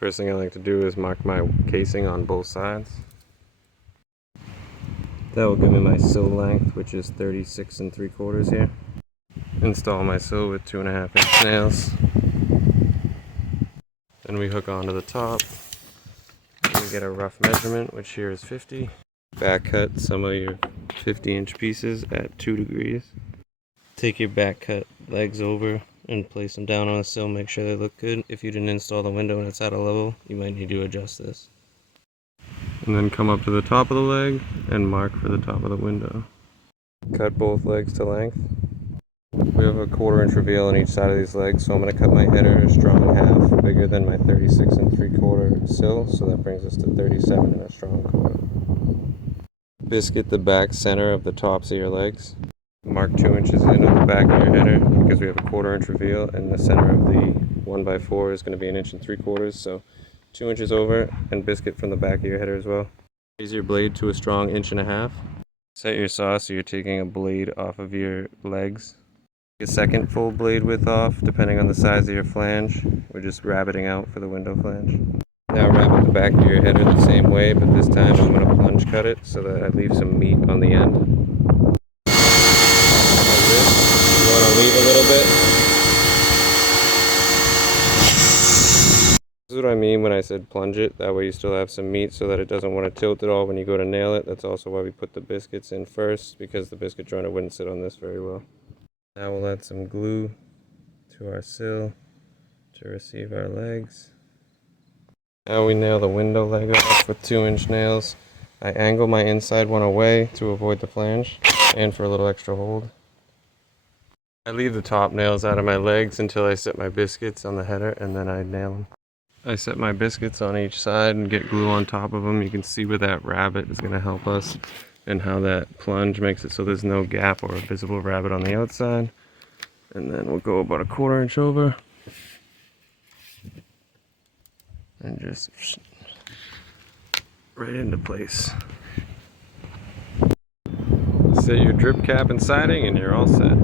First thing I like to do is mark my casing on both sides. That will give me my sill length, which is 36 3/4 here. Install my sill with 2.5 inch nails. Then we hook onto the top. We get a rough measurement, which here is 50. Back cut some of your 50-inch pieces at 2 degrees. Take your back cut legs over and place them down on the sill. Make sure they look good. If you didn't install the window and it's at a level, you might need to adjust this. And then come up to the top of the leg and mark for the top of the window. Cut both legs to length. We have a 1/4 inch reveal on each side of these legs, so I'm going to cut my header a strong half bigger than my 36 3/4 sill, so that brings us to 37 and a strong 1/4. Biscuit the back center of the tops of your legs. Mark 2 inches in on the back of your header because we have a 1/4 inch reveal, and the center of the 1x4 is going to be 1 3/4 inches, so 2 inches over, and biscuit from the back of your header as well. Raise your blade to a strong 1.5 inches. Set your saw so you're taking a blade off of your legs. Take a second full blade width off depending on the size of your flange. We're just rabbiting out for the window flange. Now rabbit the back of your header the same way, but this time I'm going to plunge cut it so that I leave some meat on the end. Like this. You want to leave a little bit. This is what I mean when I said plunge it. That way you still have some meat so that it doesn't want to tilt at all when you go to nail it. That's also why we put the biscuits in first, because the biscuit joiner wouldn't sit on this very well. Now we'll add some glue to our sill to receive our legs. Now we nail the window leg off with 2-inch nails. I angle my inside one away to avoid the flange and for a little extra hold. I leave the top nails out of my legs until I set my biscuits on the header, and then I nail them. I set my biscuits on each side and get glue on top of them. You can see where that rabbit is going to help us and how that plunge makes it so there's no gap or a visible rabbit on the outside. And then we'll go about a 1/4 inch over and just right into place. Set your drip cap and siding and you're all set.